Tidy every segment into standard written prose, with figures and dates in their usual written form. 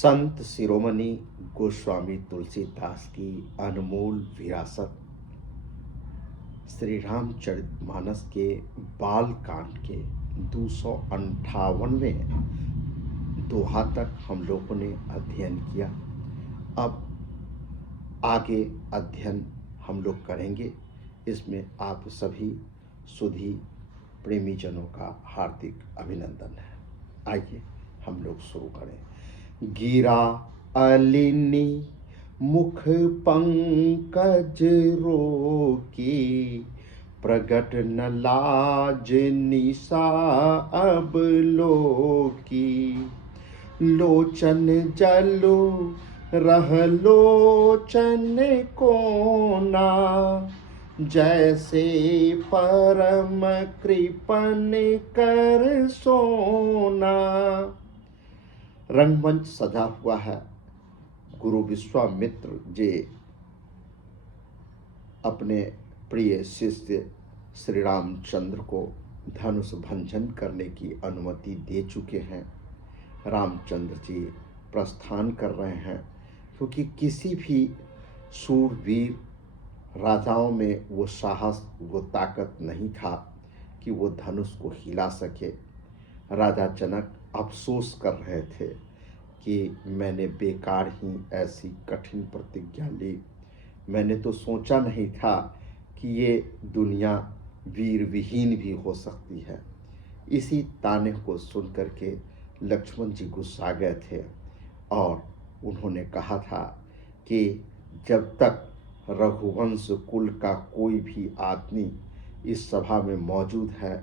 संत शिरोमणि गोस्वामी तुलसीदास की अनमोल विरासत श्री रामचरितमानस के बाल कांड के 258वें दोहा तक हम लोगों ने अध्ययन किया। अब आगे अध्ययन हम लोग करेंगे। इसमें आप सभी सुधी प्रेमीजनों का हार्दिक अभिनंदन है। आइए हम लोग शुरू करें। गिरा अलिनी मुख पंकज रोकी, प्रगट न लाज निशा अब लोकी। लोचन जलु रह लोचन कोना, जैसे परम कृपन कर सोना। रंगमंच सजा हुआ है। गुरु विश्वामित्र जी अपने प्रिय शिष्य श्री रामचंद्र को धनुष भंजन करने की अनुमति दे चुके हैं। रामचंद्र जी प्रस्थान कर रहे हैं, क्योंकि किसी भी शूरवीर राजाओं में वो साहस, वो ताकत नहीं था कि वो धनुष को हिला सके। राजा जनक अफसोस कर रहे थे कि मैंने बेकार ही ऐसी कठिन प्रतिज्ञा ली। मैंने तो सोचा नहीं था कि ये दुनिया वीर विहीन भी हो सकती है। इसी ताने को सुन कर के लक्ष्मण जी गुस्सा गए थे और उन्होंने कहा था कि जब तक रघुवंश कुल का कोई भी आदमी इस सभा में मौजूद है,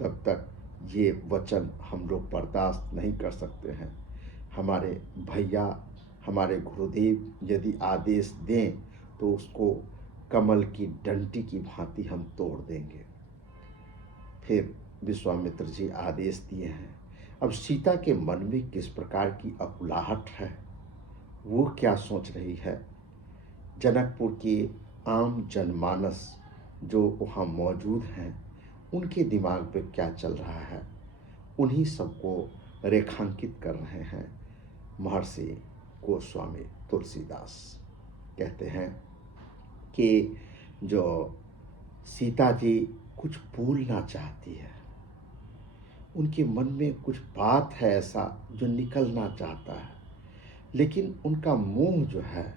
तब तक ये वचन हम लोग बर्दाश्त नहीं कर सकते हैं। हमारे भैया, हमारे गुरुदेव यदि आदेश दें तो उसको कमल की डंडी की भांति हम तोड़ देंगे। फिर विश्वामित्र जी आदेश दिए हैं। अब सीता के मन में किस प्रकार की अकुलाहट है, वो क्या सोच रही है। जनकपुर के आम जनमानस जो वहाँ मौजूद हैं, उनके दिमाग पे क्या चल रहा है, उन्हीं सबको रेखांकित कर रहे हैं महर्षि गोस्वामी तुलसीदास। कहते हैं कि जो सीता जी कुछ बोलना चाहती है, उनके मन में कुछ बात है ऐसा जो निकलना चाहता है, लेकिन उनका मुंह जो है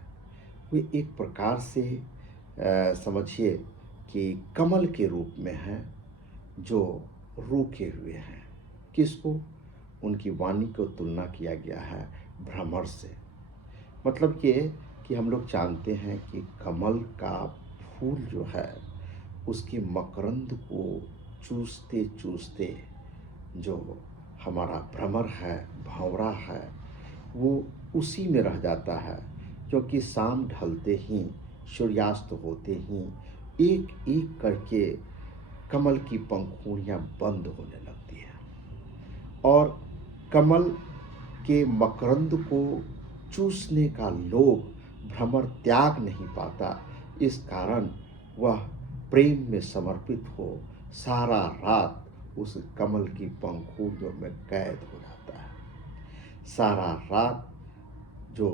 वो एक प्रकार से समझिए कि कमल के रूप में है जो रूखे हुए हैं। किसको? उनकी वाणी को तुलना किया गया है भ्रमर से। मतलब ये कि हम लोग जानते हैं कि कमल का फूल जो है उसके मकरंद को चूसते चूसते जो हमारा भ्रमर है, भंवरा है, वो उसी में रह जाता है, क्योंकि शाम ढलते ही, सूर्यास्त होते ही एक एक करके कमल की पंखुड़ियाँ बंद होने लगती हैं और कमल के मकरंद को चूसने का लोभ भ्रमर त्याग नहीं पाता। इस कारण वह प्रेम में समर्पित हो सारा रात उस कमल की पंखुड़ियों में कैद हो जाता है। सारा रात जो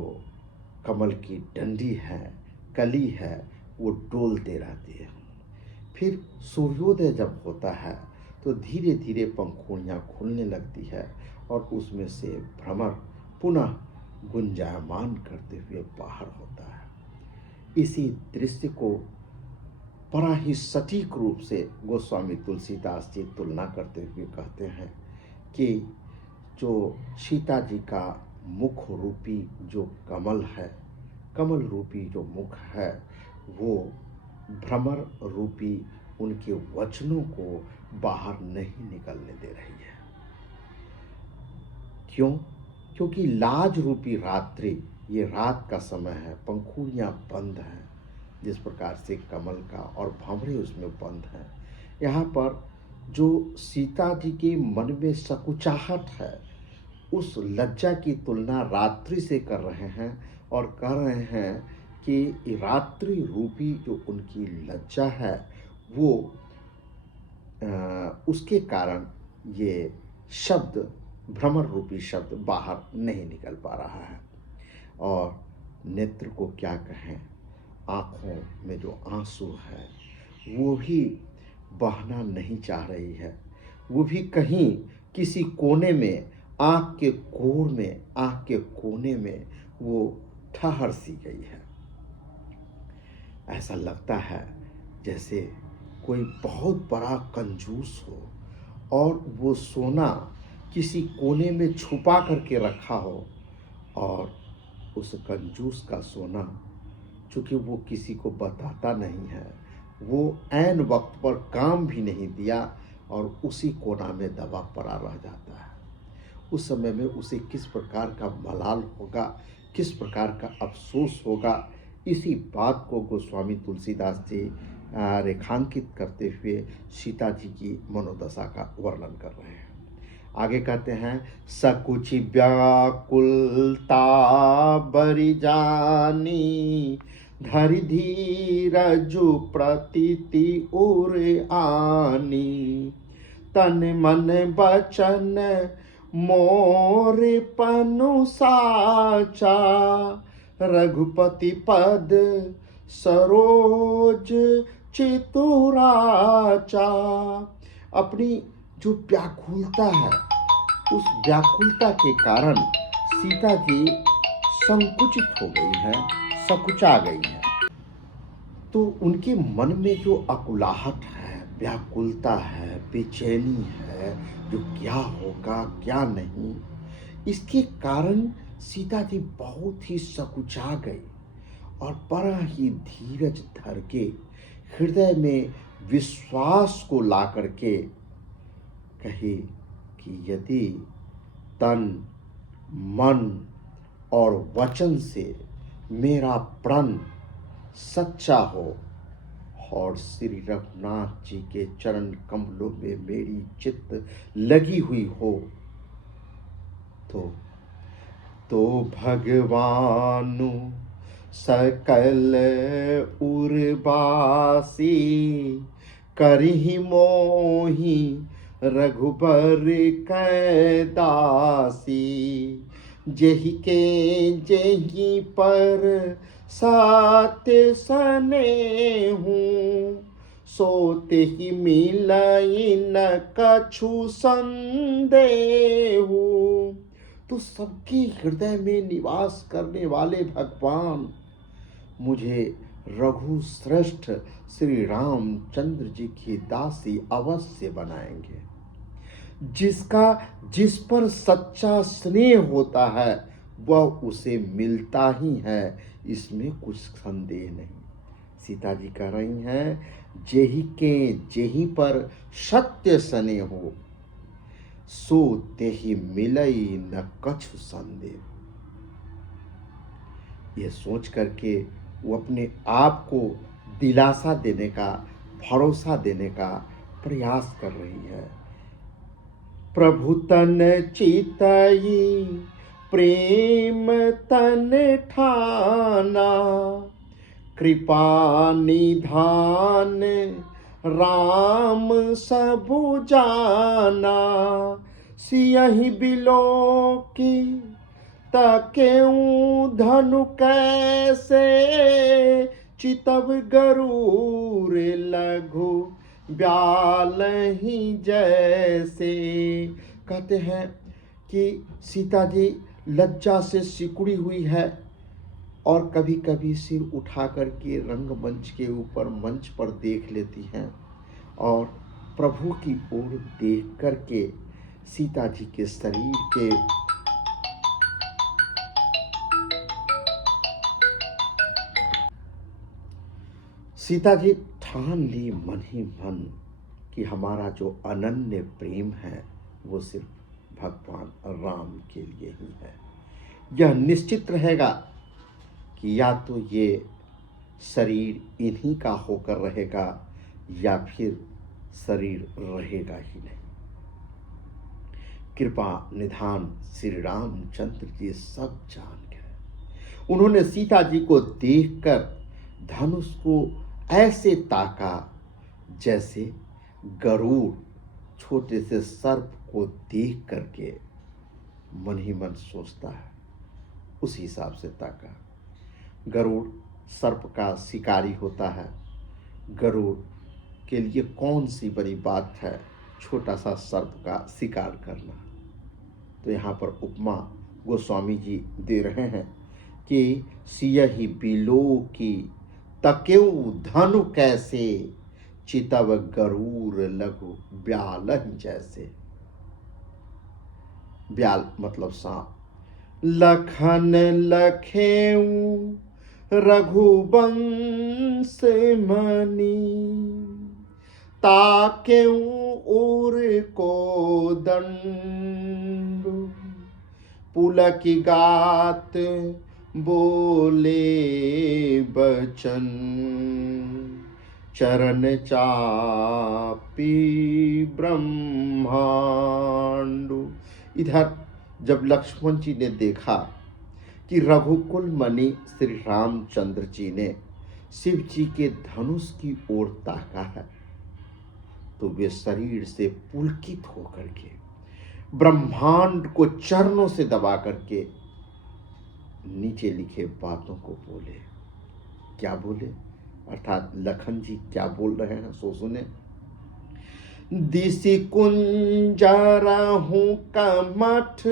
कमल की डंडी है, कली है, वो डोलते रहती है। फिर सूर्योदय जब होता है तो धीरे धीरे पंखुड़ियाँ खुलने लगती है और उसमें से भ्रमर पुनः गुंजायमान करते हुए बाहर होता है। इसी दृश्य को बड़ा ही सटीक रूप से गोस्वामी तुलसीदास जी तुलना करते हुए कहते हैं कि जो सीता जी का मुख रूपी जो कमल है, कमल रूपी जो मुख है, वो भ्रमर रूपी उनके वचनों को बाहर नहीं निकलने दे रही है। क्यों? क्योंकि लाज रूपी रात्रि, ये रात का समय है, पंखुड़ियाँ बंद हैं, जिस प्रकार से कमल का और भंवरे उसमें बंद हैं। यहाँ पर जो सीता जी के मन में सकुचाहट है, उस लज्जा की तुलना रात्रि से कर रहे हैं और कह रहे हैं कि रात्रि रूपी जो उनकी लज्जा है वो उसके कारण ये शब्द भ्रमर रूपी शब्द बाहर नहीं निकल पा रहा है। और नेत्र को क्या कहें, आँखों में जो आंसू है वो भी बहना नहीं चाह रही है, वो भी कहीं किसी कोने में, आँख के कोर में, आँख के कोने में वो ठहर सी गई है। ऐसा लगता है जैसे कोई बहुत बड़ा कंजूस हो और वो सोना किसी कोने में छुपा करके रखा हो, और उस कंजूस का सोना चूँकि वो किसी को बताता नहीं है, वो ऐन वक्त पर काम भी नहीं दिया और उसी कोना में दबा पड़ा रह जाता है। उस समय में उसे किस प्रकार का मलाल होगा, किस प्रकार का अफसोस होगा, इसी बात को गोस्वामी तुलसीदास जी रेखांकित करते हुए सीता जी की मनोदशा का वर्णन कर रहे हैं। आगे कहते हैं, सकुचि व्याकुलता बरि जानी, धरि धीरजु प्रतीति उर आनी, तन मन बचन मोर पनु साचा, रघुपति पद सरोज चितुराचा। अपनी जो व्याकुलता है, उस व्याकुलता के कारण सीता जी संकुचित हो गई है, सकुचा गई है। तो उनके मन में जो अकुलाहट है, व्याकुलता है, बेचैनी है, जो क्या होगा क्या नहीं, इसके कारण सीता जी बहुत ही सकुचा गई और बड़ा ही धीरज धर के हृदय में विश्वास को ला करके कही कि यदि तन, मन और वचन से मेरा प्रण सच्चा हो और श्री रघुनाथ जी के चरण कमलों में मेरी चित्त लगी हुई हो, तो भगवानु सकल उर्वासी, करहि मोहि रघुबर कैदासी, जेहि के जेहि पर सात्य सने हूँ, सोते ही मिलई न कछु संदेहु। तो सबके हृदय में निवास करने वाले भगवान मुझे रघु श्रेष्ठ श्री रामचंद्र जी की दासी अवश्य बनाएंगे। जिस पर सच्चा स्नेह होता है वह उसे मिलता ही है, इसमें कुछ संदेह नहीं। सीता जी कह रही हैं, जेहि के जेहि पर सत्य स्नेह हो, सो तेहि मिलई न कछु संदेह। ये सोच करके वो अपने आप को दिलासा देने का, भरोसा देने का प्रयास कर रही है। प्रभु तन चितई प्रेम तन ठाना, कृपा निधान राम सबु जाना, सियहि बिलो की तकेऊ धनु कैसे, चितव गरूर लघु ब्याल ही जैसे। कहते हैं कि सीता जी लज्जा से सिकुड़ी हुई है और कभी कभी सिर उठा करके रंगमंच के ऊपर मंच पर देख लेती हैं और प्रभु की ओर देख करके सीता जी के शरीर के सीता जी ठान ली मन ही मन कि हमारा जो अनन्य प्रेम है वो सिर्फ भगवान राम के लिए ही है। यह निश्चित रहेगा कि या तो ये शरीर इन्हीं का होकर रहेगा या फिर शरीर रहेगा ही नहीं। कृपा निधान श्री रामचंद्र जी सब जान गए। उन्होंने सीता जी को देखकर धनुष को ऐसे ताका जैसे गरुड़ छोटे से सर्प को देख करके मन ही मन सोचता है, उस हिसाब से ताका। गरुड़ सर्प का शिकारी होता है। गरुड़ के लिए कौन सी बड़ी बात है छोटा सा सर्प का शिकार करना। तो यहाँ पर उपमा गोस्वामी जी दे रहे हैं कि सियहि बिलो की तकेउ धनु कैसे, चितव गरूर लघु ब्यालहि जैसे। ब्याल मतलब सांप। लखन लखेऊ रघुवंश मणि, ताकेऊ उर को दंड, पुलक गात बोले बचन, चरण चापी ब्रह्मांडु। इधर जब लक्ष्मण जी ने देखा कि रघुकुल मणि श्री रामचंद्र जी ने शिव जी के धनुष की ओर ताका है, तो वे शरीर से पुलकित होकर के ब्रह्मांड को चरणों से दबा करके नीचे लिखे बातों को बोले। क्या बोले, अर्थात लखन जी क्या बोल रहे हैं सो सुने। दिसि कुंजरहु कमठ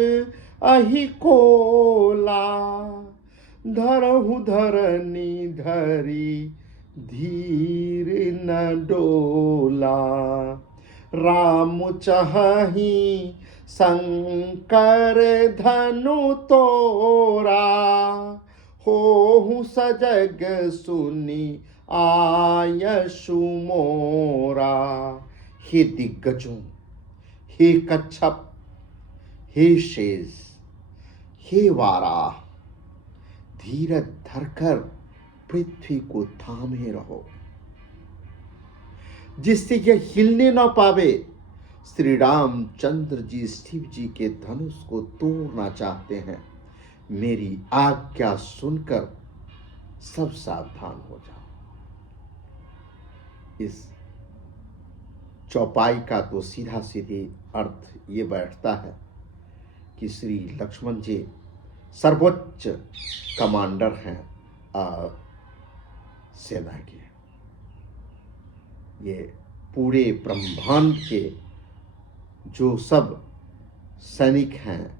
अहि कोला, धरहु धरनी धरी धीर न डोला, राम चहहि शंकर धनु तोरा, होहु सजग सुनी आयशु मोरा। हे दिग्गजों, हे कच्छप, हे शेष, हे वाराह, धीरज धरकर पृथ्वी को थामे रहो, जिससे यह हिलने न पावे। श्री रामचंद्र जी शिव जी के धनुष को तोड़ना चाहते हैं। मेरी आज्ञा सुनकर सब सावधान हो जाओ। इस चौपाई का तो सीधा सीधे अर्थ ये बैठता है कि श्री लक्ष्मण जी सर्वोच्च कमांडर हैं सेना के। ये पूरे ब्रह्मांड के जो सब सैनिक हैं,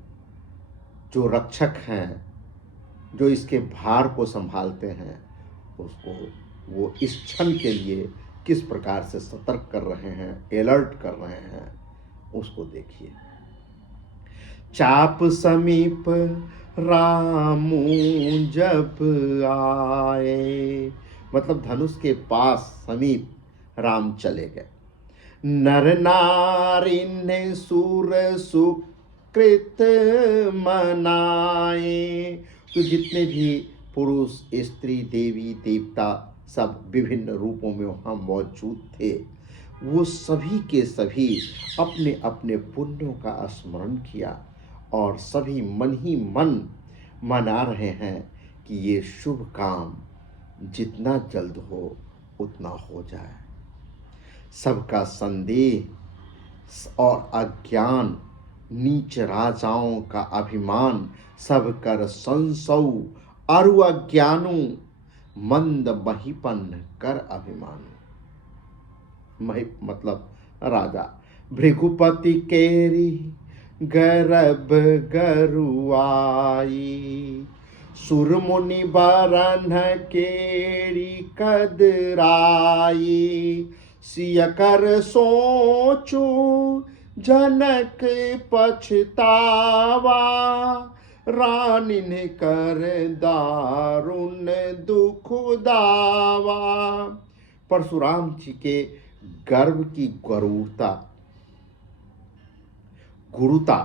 जो रक्षक हैं, जो इसके भार को संभालते हैं, उसको वो इस क्षण के लिए किस प्रकार से सतर्क कर रहे हैं, अलर्ट कर रहे हैं, उसको देखिए। चाप समीप रामू जब आए, मतलब धनुष के पास समीप राम चले गए। नर नारी ने सूर सुकृत मनाए, तो जितने भी पुरुष स्त्री देवी देवता सब विभिन्न रूपों में वहाँ मौजूद थे, वो सभी के सभी अपने अपने पुण्यों का स्मरण किया और सभी मन ही मन मना रहे हैं कि ये शुभ काम जितना जल्द हो उतना हो जाए। सबका संदेह और अज्ञान, नीच राजाओं का अभिमान, सब कर संसौ अरु अज्ञानु, मंद महिपन कर अभिमानु। मतलब राजा। भृगुपति केरी गर्भ गरुआई, सुरमुनि बरन केड़ी कदराई, सिय कर सोचू जनक पछतावा, रानिन कर दारुण दुख दावा। परशुराम जी के गर्भ की गरूरता, गुरुता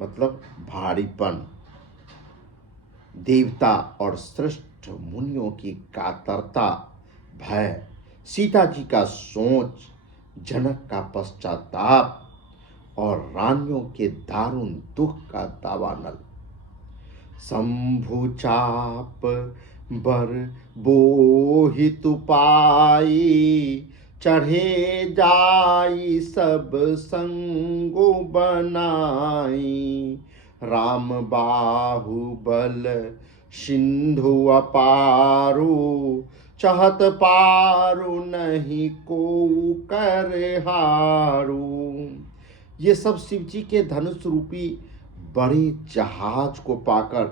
मतलब भारीपन, देवता और श्रेष्ठ मुनियों की कातरता, भय, सीता जी का सोच, जनक का पश्चाताप और रानियों के दारुण दुख का दावानल। शंभु चाप बर बोहित पाई, चढ़े जाई सब संगो बनाई, राम बाहुबल सिंधु अपारू, चहत पारू नहीं को कर हारू। ये सब शिव जी के धनुष रूपी बड़े जहाज को पाकर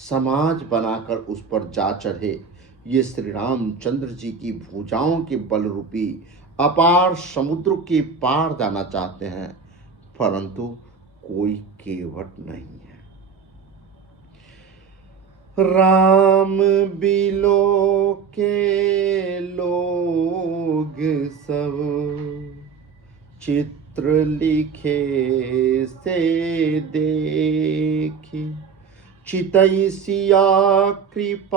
समाज बनाकर उस पर जा चढ़े। ये श्री रामचंद्र जी की भुजाओं के बल रूपी अपार समुद्र के पार जाना चाहते हैं, परंतु कोई केवट नहीं है। राम बिलो के लोग सब चित्र लिखे से देखी, चितई सिया कृपायतन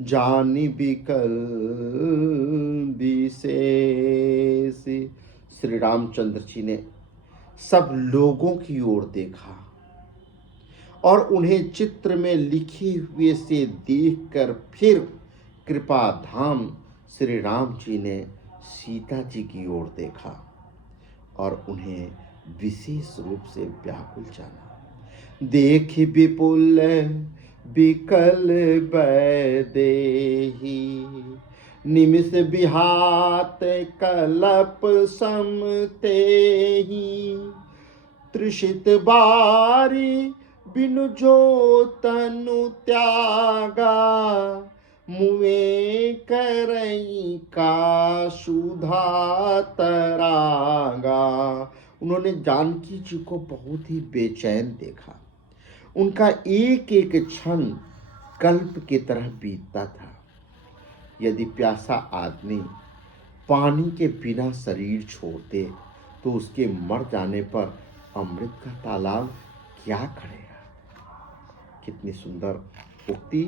जानी बिकल विशेष। श्री रामचंद्र जी ने सब लोगों की ओर देखा और उन्हें चित्र में लिखे हुए से देखकर फिर कृपा धाम श्री राम जी ने सीता जी की ओर देखा और उन्हें विशेष रूप से व्याकुल जाना। देख विपुल बिकल बैदेही, निमिष बिहात कलप समतेही, त्रिषित बारी बिनु जो तनु त्यागा, मुए करई का सुधा तरागा। उन्होंने जानकी जी को बहुत ही बेचैन देखा। उनका एक एक क्षण कल्प की तरह बीतता था। यदि प्यासा आदमी पानी के बिना शरीर छोड़ते तो उसके मर जाने पर अमृत का तालाब क्या करेगा। कितनी सुंदर उक्ति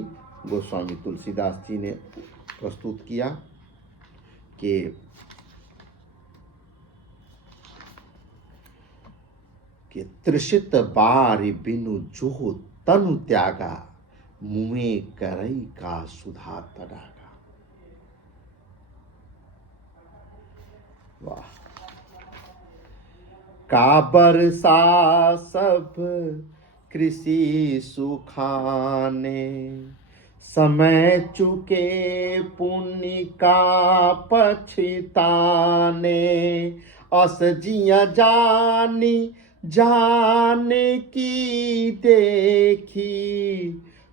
गोस्वामी तुलसीदास जी ने प्रस्तुत किया कि त्रिषित बारी बिनु जो तनु त्यागा, मुए करई का सुधा तड़ागा। वाह। का बरसा सब कृषि सुखाने, समय चुके पुण्य का पछताने, अस जिया जानी जाने की देखी,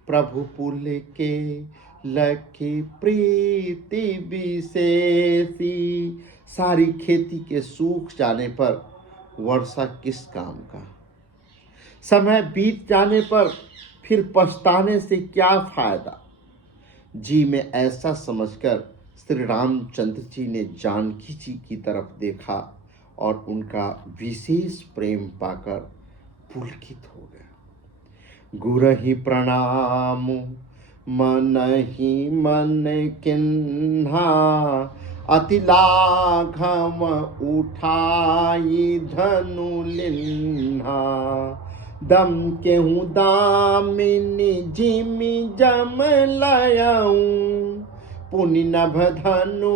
प्रभु पुल के लखी प्रीति विशेषी। सारी खेती के सूख जाने पर वर्षा किस काम का, समय बीत जाने पर फिर पछताने से क्या फायदा। जी में ऐसा समझकर श्री रामचंद्र जी ने जानकी जी की तरफ देखा और उनका विशेष प्रेम पाकर पुलकित हो गया। गुरहि प्रणाम मन ही मन किन्हा, अति लाघव उठाई धनु लिन्हा, दम केहूँ दामिनी जिमि जम लयऊँ, पुनि नभ धनु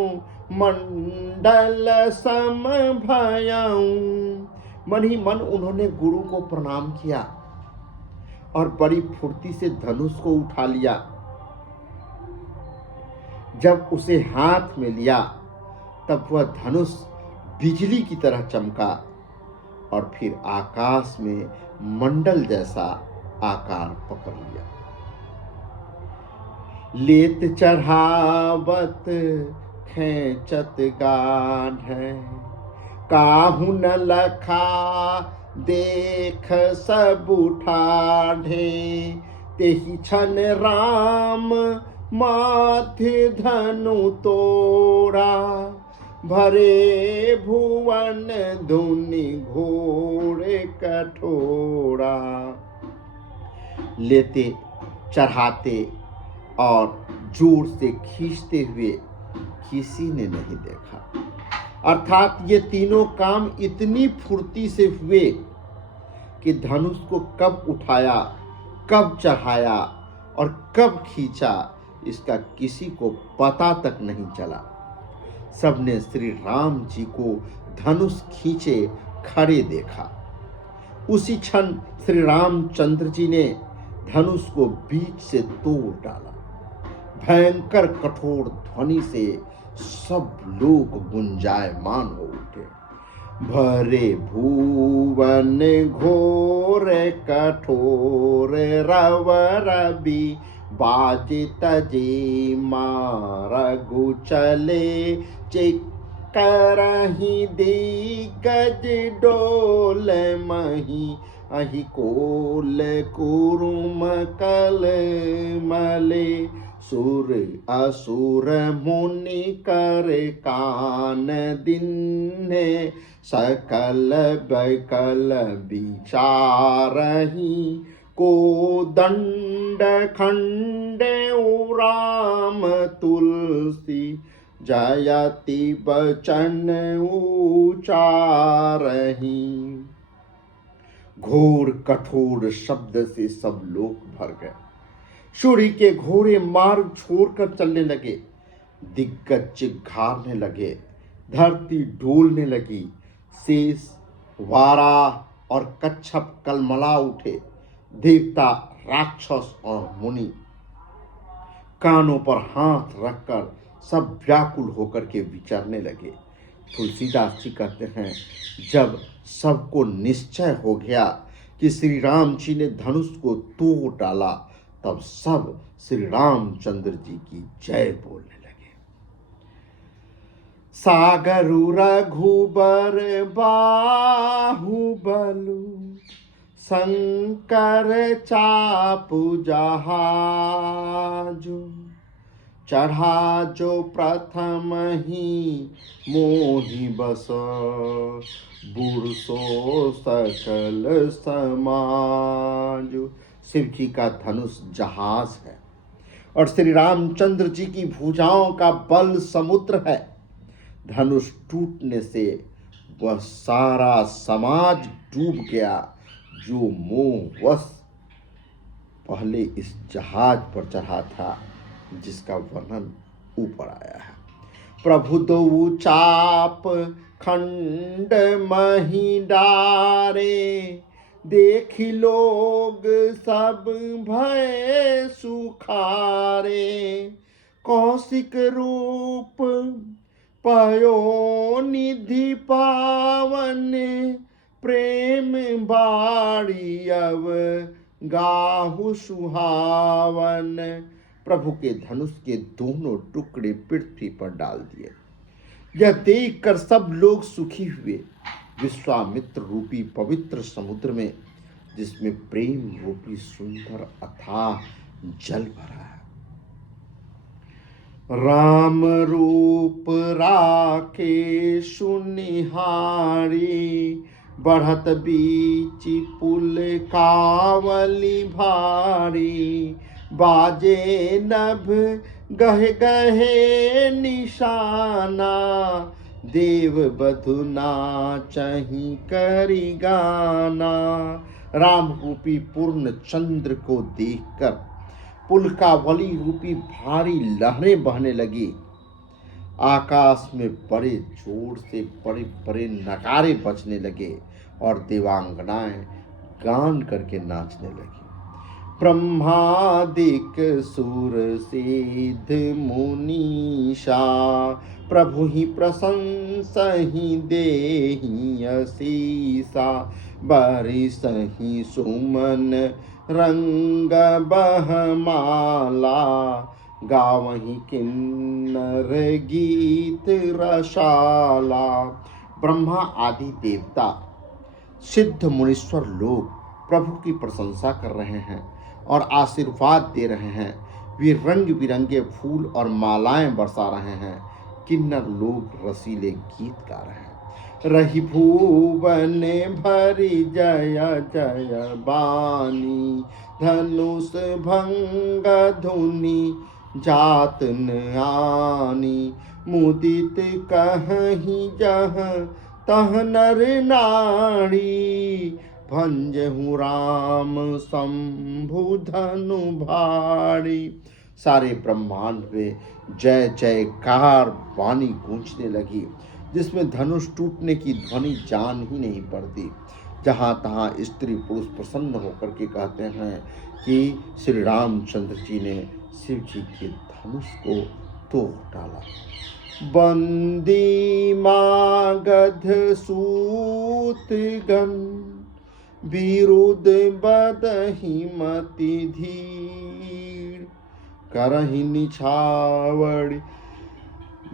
मंडल सम भयऊँ। मन ही मन उन्होंने गुरु को प्रणाम किया और बड़ी फुर्ती से धनुष को उठा लिया। जब उसे हाथ में लिया तब वह धनुष बिजली की तरह चमका और फिर आकाश में मंडल जैसा आकार पकड़ लिया। लेत चढ़ावत खेचत गाढ़, काहू न लखा देख सब उठाढ़े, तेहि छन राम माथे धनु तोड़ा, भरे भुवन धुनि घोड़े कठोरा। लेते, चढ़ाते और जोर से खींचते हुए किसी ने नहीं देखा। अर्थात ये तीनों काम इतनी फुर्ती से हुए कि धनुष को कब उठाया, कब चढ़ाया और कब खींचा इसका किसी को पता तक नहीं चला। सबने श्री राम जी को धनुष खींचे खड़े देखा। उसी क्षण श्री रामचंद्र जी ने धनुष को बीच से तोड़ डाला। भयंकर कठोर ध्वनि से सब लोग गुंजायमान हो उठे। भरे भुवन घोर कठोर रव रवि बाजे तजे मारगु चले चिकरहि दिग्गज डोल मही अहि कोल कुरुम कल मले सुर असुर मुनि कर कान दिन्हे सकल बकल विचारहि को दंड खंड राम तुलसी जयति बचन उचारहि। घोर कठोर शब्द से सब लोग भर गए। सूर्य के घोड़े मार्ग छोड़कर चलने लगे। दिग्गज चिघारने लगे। धरती डोलने लगी। शेष वारा और कच्छप कलमला उठे। देवता राक्षस और मुनि कानों पर हाथ रखकर सब व्याकुल होकर के विचरने लगे। तुलसीदास जी कहते हैं, जब सबको निश्चय हो गया कि श्री राम जी ने धनुष को तोड़ डाला, तब सब श्री रामचंद्र जी की जय बोलने लगे। सागरु रघुबर बाहुबलु शंकर चापु जहाजु चढ़ा जो प्रथम ही मोहि बस बुरसो सकल समाजु। शिव जी का धनुष जहाज है और श्री रामचंद्र जी की भुजाओं का बल समुद्र है। धनुष टूटने से वह सारा समाज डूब गया जो मोहवश पहले इस जहाज पर चढ़ा था, जिसका वर्णन ऊपर आया है। प्रभु दो चाप खंड मही डारे देखी लोग सब भय सुखारे। कौशिक रूप पयो निधि पावन प्रेम बाड़ी अब गाहु सुहावन। प्रभु के धनुष के दोनों टुकड़े पृथ्वी पर डाल दिए। यह देखकर सब लोग सुखी हुए। विश्वामित्र रूपी पवित्र समुद्र में, जिसमें प्रेम रूपी सुंदर अथाह जल भरा है, राम रूप राखे सुनिहारी बढ़त बीच पुल कावली भारी। बाजे नभ गहे गहे निशाना देव बधु नाचहि करि गाना। राम रूपी पूर्ण चंद्र को देखकर पुलकावली रूपी भारी लहरें बहने लगी। आकाश में बड़े जोर से बड़े बड़े नगारे बजने लगे और देवांगनाएं गान करके नाचने लगी। ब्रह्मादिक सुर सिद्ध मुनीषा प्रभु ही प्रशंसहि देहि असीसा। बरिसहि सुमन रंग बहमाला गावहि किन्नर गीत रसाला। ब्रह्मा आदि देवता सिद्ध मुनीश्वर लोग प्रभु की प्रशंसा कर रहे हैं और आशीर्वाद दे रहे हैं। वे रंग बिरंगे फूल और मालाएं बरसा रहे हैं। किन्नर लोग रसीले गीत गा रहे हैं। रही भुवन भरी जय जय बानी धनुष भंग धुनि जात न आनी। मुदित कहीं जह तह नर नारी भंजहु राम शंभु धनु भारी। सारे ब्रह्मांड में जय जयकार वाणी गूंजने लगी। जिसमें धनुष टूटने की ध्वनि जान ही नहीं पड़ती। जहाँ तहाँ स्त्री पुरुष प्रसन्न होकर के कहते हैं कि श्री रामचंद्र जी ने शिव जी के धनुष को तोड़ डाला। बंदी मागध सूत गण विरुद्ध बदहि मति धीर करहि निछावड़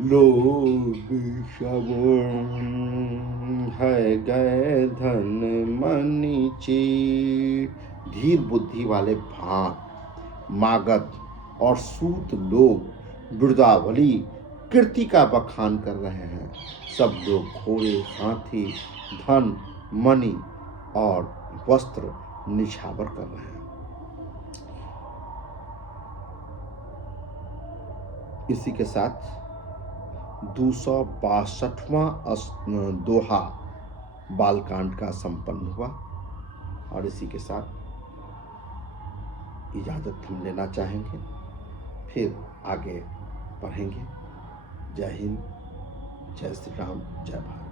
लोग सब है गए धन मनि चीर। धीर बुद्धि वाले भाग मागध और सूत लोग बिरदावली कीर्ति का बखान कर रहे हैं। सब लोग घोड़े हाथी धन मणि और वस्त्र निछावर कर रहे हैं। इसी के साथ 262वां दोहा बालकांड का संपन्न हुआ और इसी के साथ इजाज़त हम लेना चाहेंगे, फिर आगे पढ़ेंगे। जय हिंद, जय श्री राम, जय भारत।